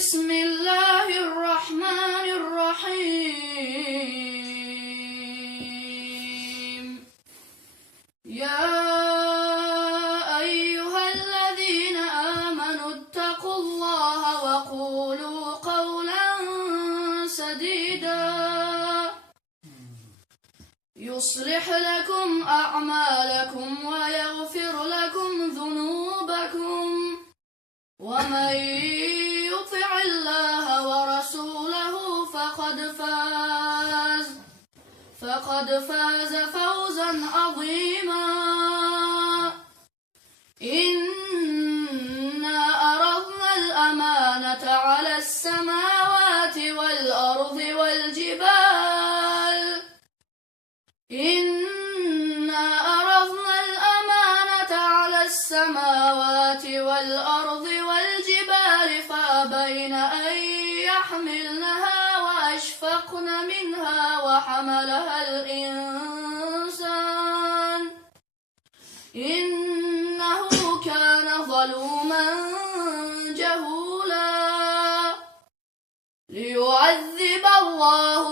بسم الله الرحمن الرحيم. يا أيها الذين آمنوا اتقوا الله وقولوا قولا سديدا يصلح لكم أعمالكم ويغفر لكم ذنوبكم، ومن يطع الله ورسوله فقد فاز فوزا عظيما. إنا عرضنا الأمانة على السماوات والأرض والجبال فأبين أن يحملنها وأشفقن منها وحملها الإنسان إنه كان ظلوما جهولا. ليعذب الله